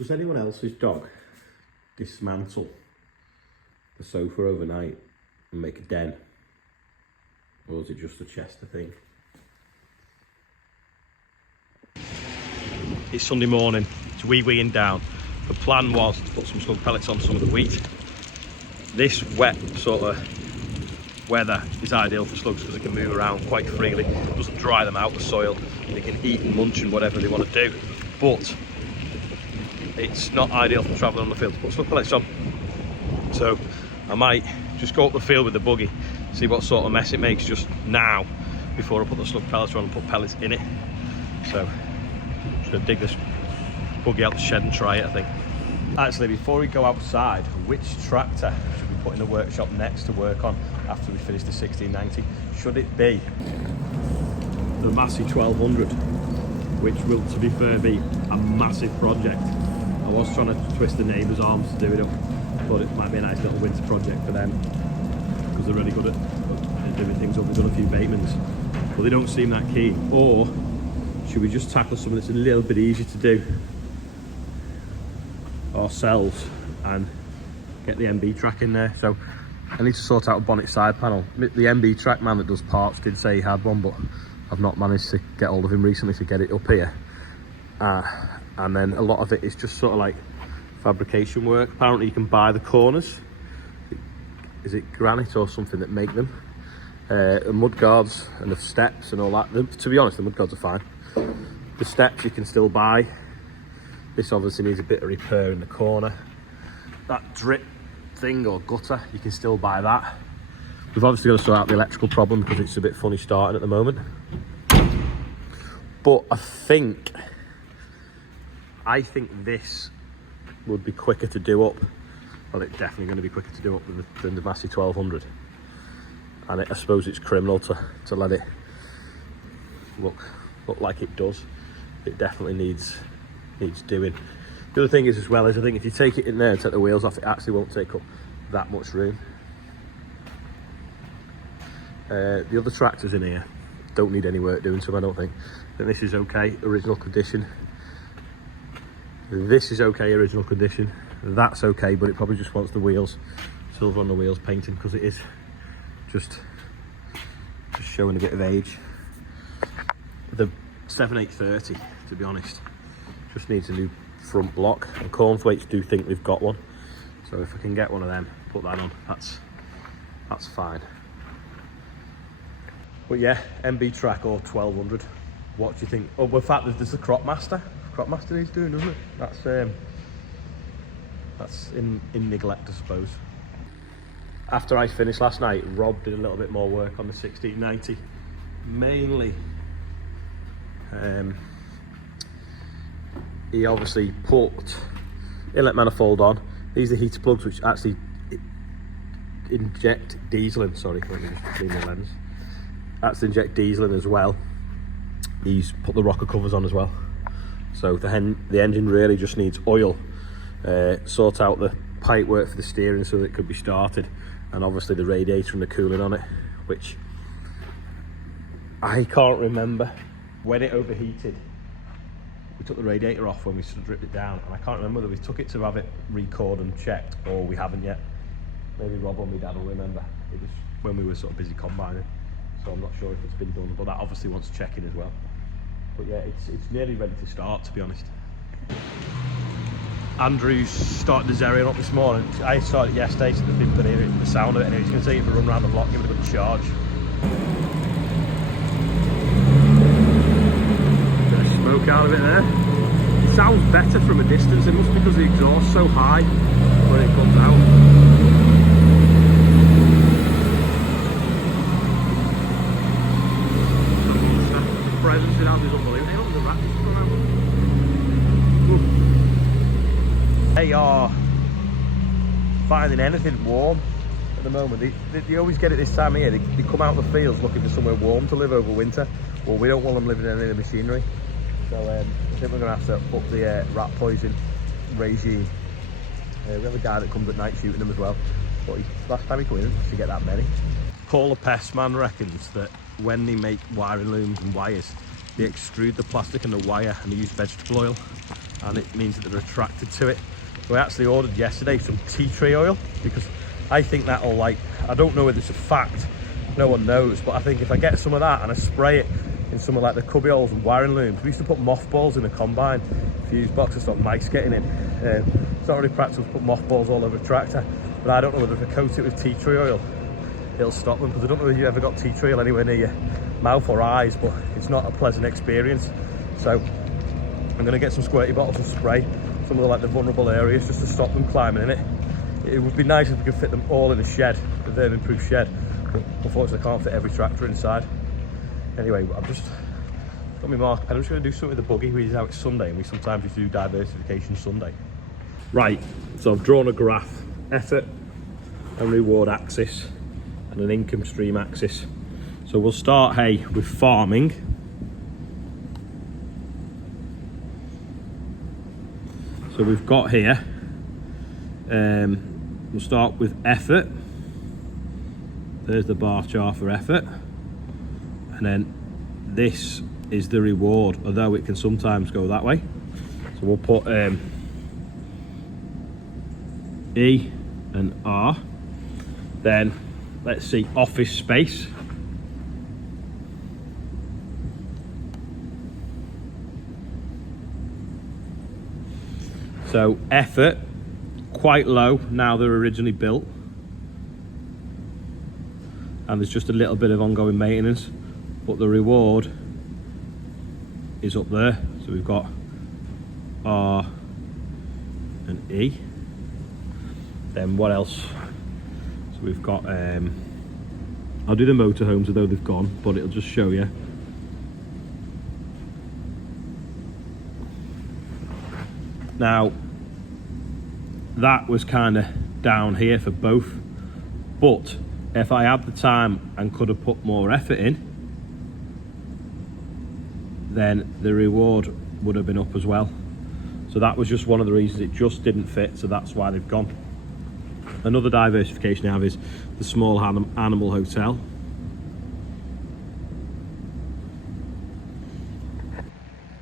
Does anyone else's dog dismantle the sofa overnight and make a den? Or is it just a Chester thing? It's Sunday morning, it's wee-weeing down. The plan was to put some slug pellets on some of the wheat. This wet sort of weather is ideal for slugs because they can move around quite freely. It doesn't dry them out, the soil. They can eat and munch and whatever they want to do. But it's not ideal for travelling on the field to put slug pellets on. So I might just go up the field with the buggy, see what sort of mess it makes just now before I put the slug pellets on and put pellets in it. So I'm just going to dig this buggy out the shed and try it, I think. Actually, before we go outside, which tractor should we put in the workshop next to work on after we finish the 1690? Should it be the Massey 1200, which will, to be fair, be a massive project? I was trying to twist the neighbours' arms to do it up, but it might be a nice little winter project for them because they're really good at doing things up. We've done a few batements, but they don't seem that keen. Or should we just tackle something that's a little bit easier to do ourselves and get the MB track in there? So I need to sort out a bonnet side panel. The MB track man that does parts did say he had one, but I've not managed to get hold of him recently to get it up here. And then a lot of it is just sort of like fabrication work. Apparently you can buy the corners, is it granite or something that make them, the mud guards and the steps and all that. To be honest, the mud guards are fine. The steps you can still buy. This obviously needs a bit of repair in the corner. That drip thing or gutter, you can still buy that. We've obviously got to sort out the electrical problem because it's a bit funny starting at the moment. But I think this would be quicker to do up. Well, it's definitely going to be quicker to do up than the Massey 1200. And I suppose it's criminal to let it look like it does. It definitely needs doing. The other thing is as well is I think if you take it in there and take the wheels off, it actually won't take up that much room. The other tractors in here don't need any work doing to them, I don't think. I think this is okay, original condition. This is okay, original condition. That's okay, but it probably just wants the wheels, silver on the wheels, painting, because it is just showing a bit of age. The 7830, to be honest, just needs a new front block, and Cornflakes do think they've got one. So if I can get one of them, put that on, that's fine. But yeah, MB track or 1200. What do you think? Oh, in fact, there's the Cropmaster. Cropmaster needs doing, doesn't it? That's in neglect, I suppose. After I finished last night, Rob did a little bit more work on the 1690. Mainly, he obviously put inlet manifold on. These are heater plugs which actually inject diesel in. Sorry, let me just clean the lens. That's to inject diesel in as well. He's put the rocker covers on as well. So the engine really just needs oil. Sort out the pipe work for the steering so that it could be started, and obviously the radiator and the cooling on it, which I can't remember when it overheated. We took the radiator off when we sort of dripped it down, and I can't remember whether we took it to have it recorded and checked or we haven't yet. Maybe Rob or my dad will remember. It was when we were sort of busy combining, so I'm not sure if it's been done, but that obviously wants checking as well. But yeah, it's nearly ready to start, to be honest. Andrew's started the Zerion up this morning. I started it yesterday so that people could hear it, the sound of it, and he's going to take it for a run around the block, give it a good charge. Bit of smoke out of it there. It sounds better from a distance. It must be because the exhaust's so high when it comes out. The presence in hand is unbelievable. The rat is coming out. They are finding anything warm at the moment. They always get it this time of year. They come out of the fields looking for somewhere warm to live over winter. Well, we don't want them living in any of the machinery. So I think we're going to have to up the rat poison regime. We have a guy that comes at night shooting them as well. But last time he came in, to get that many. Paul the Pest Man reckons that when they make wiring looms and wires, they extrude the plastic and the wire and they use vegetable oil and it means that they're attracted to it. So I actually ordered yesterday some tea tree oil, because I think that'll, like, I don't know whether it's a fact, no one knows, but I think if I get some of that and I spray it in some of like the cubby holes and wiring looms, we used to put mothballs in a combine fuse box to stop mice getting in. It's not really practical to put mothballs all over a tractor, but I don't know whether if I coat it with tea tree oil it'll stop them, because I don't know if you ever got tea tree oil anywhere near your mouth or eyes, but it's not a pleasant experience. So I'm going to get some squirty bottles and spray some of the vulnerable areas just to stop them climbing in it. It would be nice if we could fit them all in a shed, a vermin-proof shed, but unfortunately I can't fit every tractor inside. Anyway, I've just got my marker pen. I'm just going to do something with the buggy. We use how it's Sunday, and we sometimes used to do Diversification-Sunday. Right, so I've drawn a graph, effort and reward axis, and an income stream axis. So we'll start, hey, with farming. So we've got here, we'll start with effort. There's the bar chart for effort. And then this is the reward, although it can sometimes go that way. So we'll put E and R. Then let's see, office space. So effort, quite low now they're originally built, and there's just a little bit of ongoing maintenance, but the reward is up there. So we've got R and E. Then what else? So we've got, I'll do the motorhomes although they've gone, but it'll just show you. Now, that was kind of down here for both, but if I had the time and could have put more effort in, then the reward would have been up as well. So that was just one of the reasons it just didn't fit, so that's why they've gone. Another diversification I have is the small animal hotel.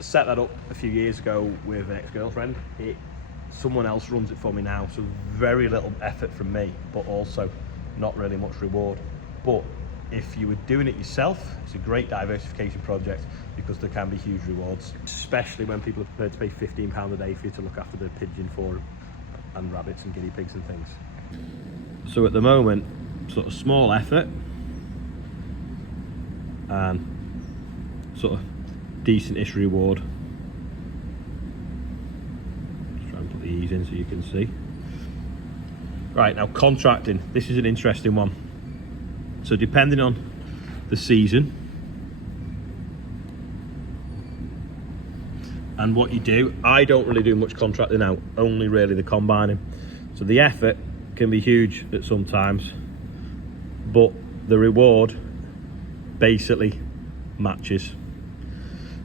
Set that up a few years ago with an ex-girlfriend. Someone else runs it for me now, so very little effort from me, but also not really much reward. But if you were doing it yourself, it's a great diversification project because there can be huge rewards, especially when people are prepared to pay £15 a day for you to look after the pigeon for them, and rabbits and guinea pigs and things. So at the moment, sort of small effort and sort of decent-ish reward. Just try and put the ease in so you can see. Right, now contracting. This is an interesting one. So depending on the season and what you do, I don't really do much contracting now, only really the combining. So the effort can be huge at some times, but the reward basically matches.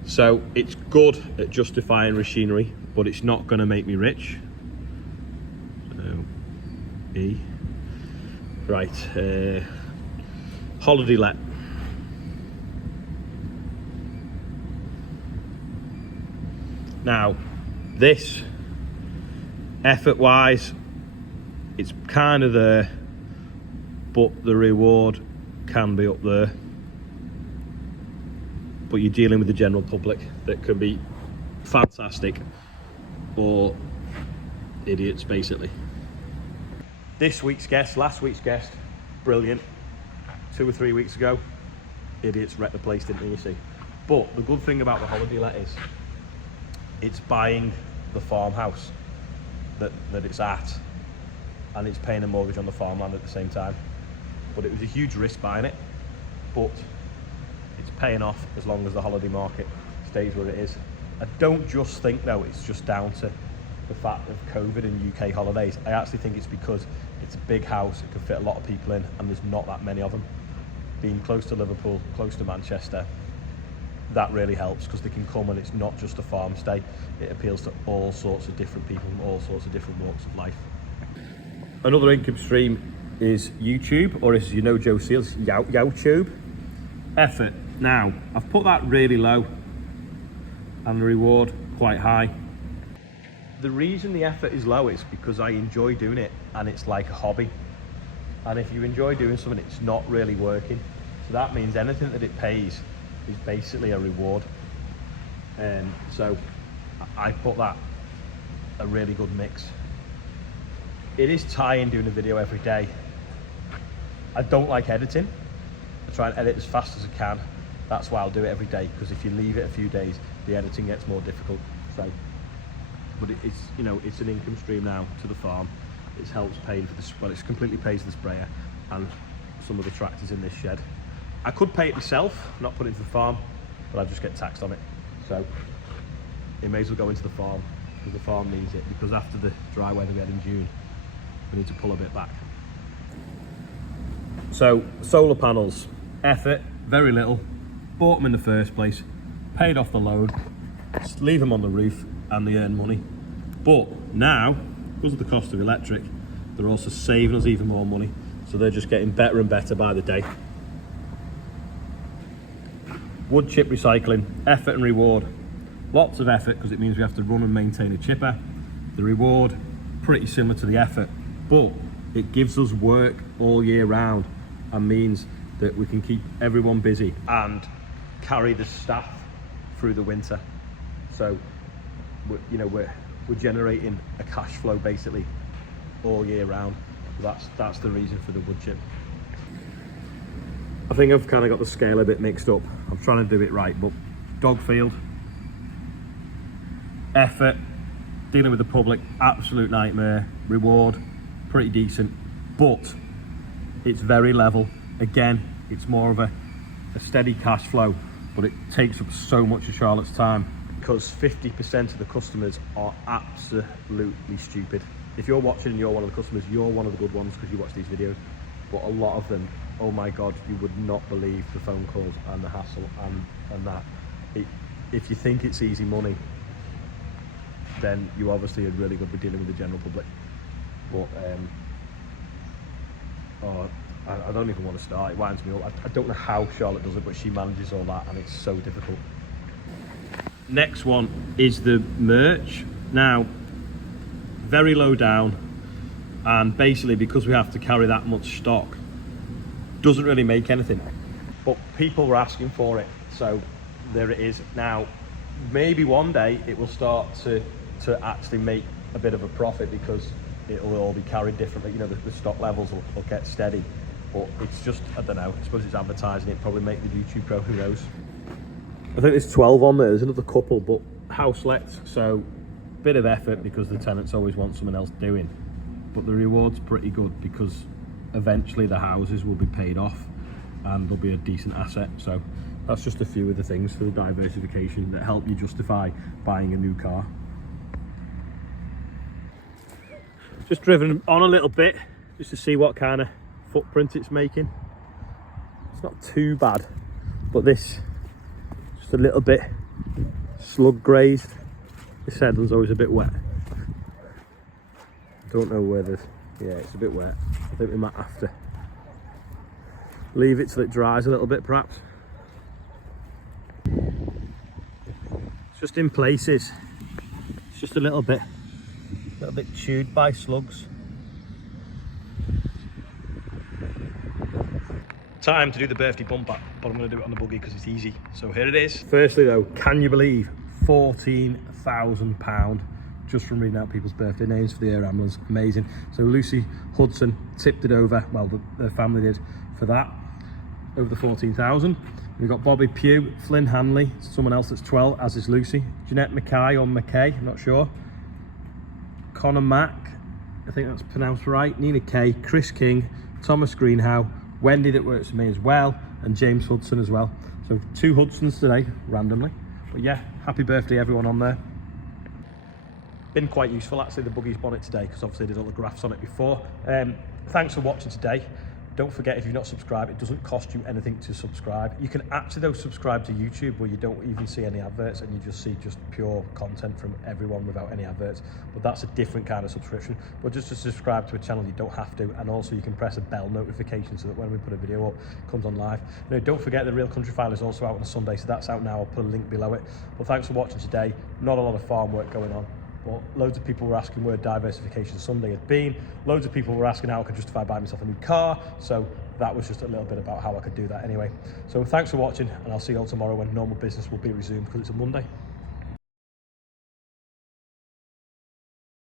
So it's good at justifying machinery, but it's not going to make me rich. So E. Right, holiday let. Now, this, effort wise, it's kind of there, but the reward can be up there. But you're dealing with the general public that can be fantastic or idiots, basically. This week's guest, last week's guest, brilliant. 2 or 3 weeks ago, idiots wrecked the place, didn't they, you see? But the good thing about the holiday let is it's buying the farmhouse that it's at, and it's paying a mortgage on the farmland at the same time. But it was a huge risk buying it, but it's paying off as long as the holiday market stays where it is. I don't just think though it's just down to the fact of COVID and UK holidays. I actually think it's because it's a big house, it can fit a lot of people in, and there's not that many of them. Being close to Liverpool, close to Manchester, that really helps because they can come and it's not just a farm stay. It appeals to all sorts of different people from all sorts of different walks of life. Another income stream is YouTube, or as you know Joe Seals, YouTube. Effort. Now, I've put that really low and the reward quite high. The reason the effort is low is because I enjoy doing it, and it's like a hobby. And if you enjoy doing something, it's not really working. So that means anything that it pays is basically a reward. So I put that a really good mix. It is tiring doing a video every day. I don't like editing. I try and edit as fast as I can. That's why I'll do it every day, because if you leave it a few days, the editing gets more difficult. So, but it's, you know, it's an income stream now to the farm. It helps pay for the, well, it completely pays for the sprayer and some of the tractors in this shed. I could pay it myself, not put it into the farm, but I just get taxed on it. So it may as well go into the farm, because the farm needs it, because after the dry weather we had in June, we need to pull a bit back. So solar panels, effort, very little. Bought them in the first place, paid off the loan, just leave them on the roof and they earn money. But now, because of the cost of electric, they're also saving us even more money. So they're just getting better and better by the day. Wood chip recycling, effort and reward. Lots of effort, because it means we have to run and maintain a chipper. The reward, pretty similar to the effort, but it gives us work all year round and means that we can keep everyone busy and carry the staff through the winter. So we're generating a cash flow basically all year round. That's the reason for the wood chip. I think I've kind of got the scale a bit mixed up. I'm trying to do it right, but dog field, effort, dealing with the public, absolute nightmare. Reward, pretty decent, but it's very level. Again, it's more of a steady cash flow, but it takes up so much of Charlotte's time, because 50% of the customers are absolutely stupid. If you're watching and you're one of the customers, you're one of the good ones because you watch these videos. But a lot of them, oh my God, you would not believe the phone calls and the hassle and that. If you think it's easy money, then you obviously are really good with dealing with the general public. But I don't even want to start. It winds me up. I don't know how Charlotte does it, but she manages all that, and it's so difficult. Next one is the merch. Now, very low down, and basically because we have to carry that much stock, doesn't really make anything. But people were asking for it, so there it is. Now, maybe one day it will start to actually make a bit of a profit, because it will all be carried differently. You know, the stock levels will get steady. But it's just, I don't know, I suppose it's advertising. It probably make the YouTube Pro, who knows. I think there's 12 on there. There's another couple, but house lets, so bit of effort because the tenants always want someone else doing. But the reward's pretty good because eventually the houses will be paid off and they'll be a decent asset. So that's just a few of the things for the diversification that help you justify buying a new car. Just driven on a little bit just to see what kind of footprint it's making. It's not too bad, but this just a little bit slug grazed. This headland's always a bit wet. Don't know whether, yeah, it's a bit wet. I think we might have to leave it till it dries a little bit, perhaps. It's just in places. It's just a little bit chewed by slugs. Time to do the birthday bumper, but I'm going to do it on the buggy because it's easy. So here it is. Firstly though, can you believe £14,000 just from reading out people's birthday names for the air ambulance? Amazing. So Lucy Hudson tipped it over, well, the family did, for that, over the 14,000. We've got Bobby Pugh, Flynn Hanley, someone else that's 12, as is Lucy. Jeanette Mackay or McKay, I'm not sure. Connor Mack, I think that's pronounced right. Nina Kay, Chris King, Thomas Greenhow, Wendy that works for me as well, and James Hudson as well. So 2 Hudsons today, randomly. But yeah, happy birthday everyone on there. Been quite useful actually, the buggy's bonnet today, because obviously I did all the graphs on it before. Thanks for watching today. Don't forget, if you've not subscribed, it doesn't cost you anything to subscribe. You can actually though subscribe to YouTube, where you don't even see any adverts and you just see just pure content from everyone without any adverts. But that's a different kind of subscription. But just to subscribe to a channel, you don't have to. And also you can press a bell notification so that when we put a video up, it comes on live. You know, don't forget the Real Country File is also out on a Sunday, so that's out now. I'll put a link below it. But thanks for watching today. Not a lot of farm work going on. But loads of people were asking where Diversification Sunday had been. Loads of people were asking how I could justify buying myself a new car. So that was just a little bit about how I could do that anyway. So thanks for watching, and I'll see you all tomorrow when normal business will be resumed, because it's a Monday.